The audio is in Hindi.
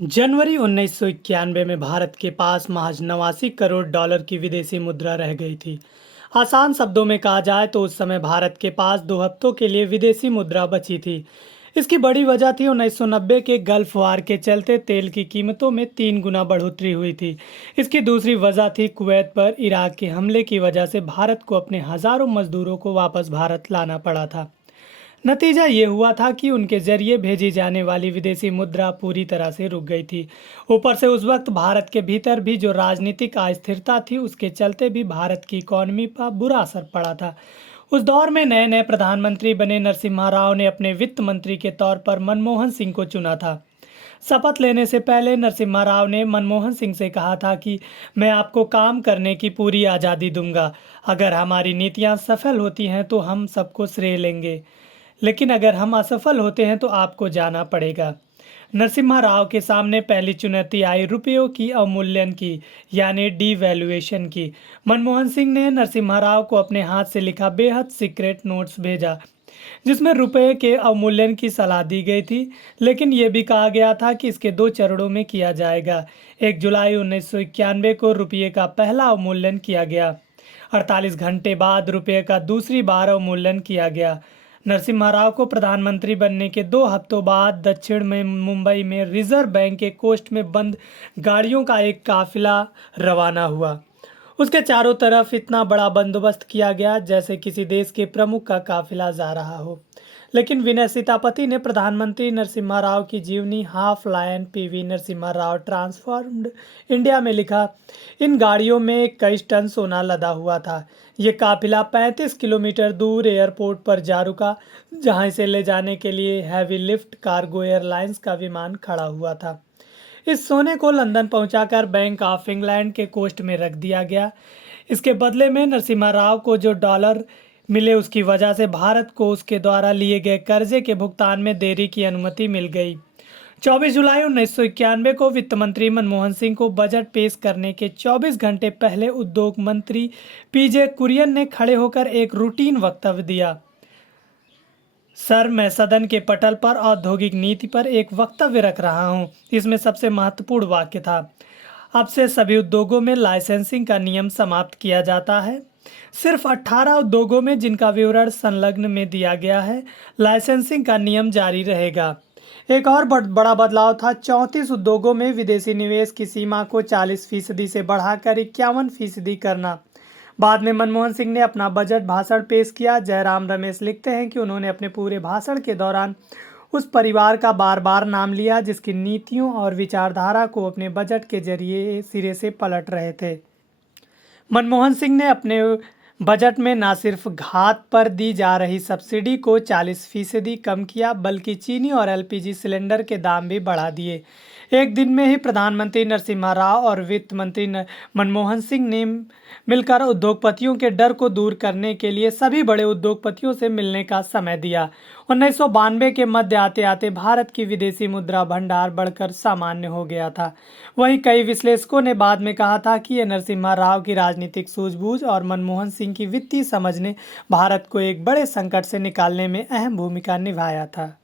जनवरी 1991 में भारत के पास महज 89 करोड़ डॉलर की विदेशी मुद्रा रह गई थी। आसान शब्दों में कहा जाए तो उस समय भारत के पास 2 हफ्तों के लिए विदेशी मुद्रा बची थी। इसकी बड़ी वजह थी 1990 के गल्फ वार के चलते तेल की कीमतों में 3 गुना बढ़ोतरी हुई थी। इसकी दूसरी वजह थी कुवैत पर इराक के हमले की वजह से भारत को अपने हज़ारों मजदूरों को वापस भारत लाना पड़ा था। नतीजा ये हुआ था कि उनके जरिए भेजी जाने वाली विदेशी मुद्रा पूरी तरह से रुक गई थी। ऊपर से उस वक्त भारत के भीतर भी जो राजनीतिक अस्थिरता थी, उसके चलते भी भारत की इकॉनमी पर बुरा असर पड़ा था। उस दौर में नए नए प्रधानमंत्री बने नरसिम्हा राव ने अपने वित्त मंत्री के तौर पर मनमोहन सिंह को चुना था। शपथ लेने से पहले नरसिम्हा राव ने मनमोहन सिंह से कहा था कि मैं आपको काम करने की पूरी आज़ादी दूंगा। अगर हमारी नीतियां सफल होती हैं तो हम सबको श्रेय लेंगे, लेकिन अगर हम असफल होते हैं तो आपको जाना पड़ेगा। नरसिम्हा राव के सामने पहली चुनौती आई रुपयों की अवमूल्यन की, यानी डीवैल्यूएशन की। मनमोहन सिंह ने नरसिम्हा राव को अपने हाथ से लिखा बेहद सीक्रेट नोट्स भेजा, जिसमें रुपये के अवमूल्यन की सलाह दी गई थी, लेकिन यह भी कहा गया था कि इसके 2 चरणों में किया जाएगा। 1 जुलाई 1991 को रुपये का पहला अवमूल्यन किया गया। 48 घंटे बाद रुपये का दूसरी बार अवमूल्यन किया गया। नरसिम्हा राव को प्रधानमंत्री बनने के 2 हफ्तों बाद दक्षिण में मुंबई में रिजर्व बैंक के कोष्ठ में बंद गाड़ियों का एक काफिला रवाना हुआ। उसके चारों तरफ इतना बड़ा बंदोबस्त किया गया जैसे किसी देश के प्रमुख का काफिला जा रहा हो। लेकिन विनय सीतापति ने प्रधानमंत्री नरसिम्हा राव की जीवनी half lion PV Narasimha Rao transformed India में लिखा, इन गाड़ियों में कई टन सोना लदा हुआ था। ये काफिला 35 किलोमीटर दूर एयरपोर्ट पर जा रुका, जहां इसे ले जाने के लिए हैवी लिफ्ट कार्गो एयरलाइंस का विमान खड़ा हुआ था। इस सोने को लंदन पहुंचाकर बैंक ऑफ इंग्लैंड के कोष्ठ में रख दिया गया। इसके बदले में नरसिम्हा राव को जो डॉलर मिले, उसकी वजह से भारत को उसके द्वारा लिए गए कर्जे के भुगतान में देरी की अनुमति मिल गई। 24 जुलाई 1991 को वित्त मंत्री मनमोहन सिंह को बजट पेश करने के 24 घंटे पहले उद्योग मंत्री पीजे कुरियन ने खड़े होकर एक रूटीन वक्तव्य दिया। सर, मैं सदन के पटल पर औद्योगिक नीति पर एक वक्तव्य रख रहा हूं। इसमें सबसे महत्वपूर्ण वाक्य था, अब से सभी उद्योगों में लाइसेंसिंग का नियम समाप्त किया जाता है। सिर्फ 18 उद्योगों में जिनका विवरण संलग्न में दिया गया है, लाइसेंसिंग का नियम जारी रहेगा। एक और बड़ा बदलाव था, 34 उद्योगों में विदेशी निवेश की सीमा को 40% से बढ़ाकर 51% करना। बाद में मनमोहन सिंह ने अपना बजट भाषण पेश किया। जयराम रमेश लिखते हैं कि उन्होंने अपने पूरे भाषण के दौरान उस परिवार का बार बार नाम लिया जिसकी नीतियों और विचारधारा को अपने बजट के जरिए सिरे से पलट रहे थे। मनमोहन सिंह ने अपने बजट में न सिर्फ घात पर दी जा रही सब्सिडी को 40% कम किया, बल्कि चीनी और एलपीजी सिलेंडर के दाम भी बढ़ा दिए। एक दिन में ही प्रधानमंत्री नरसिम्हा राव और वित्त मंत्री मनमोहन सिंह ने मिलकर उद्योगपतियों के डर को दूर करने के लिए सभी बड़े उद्योगपतियों से मिलने का समय दिया। 1992 के मध्य आते आते भारत की विदेशी मुद्रा भंडार बढ़कर सामान्य हो गया था। वहीं कई विश्लेषकों ने बाद में कहा था कि यह नरसिम्हा राव की राजनीतिक सूझबूझ और मनमोहन सिंह की वित्तीय समझ ने भारत को एक बड़े संकट से निकालने में अहम भूमिका निभाया था।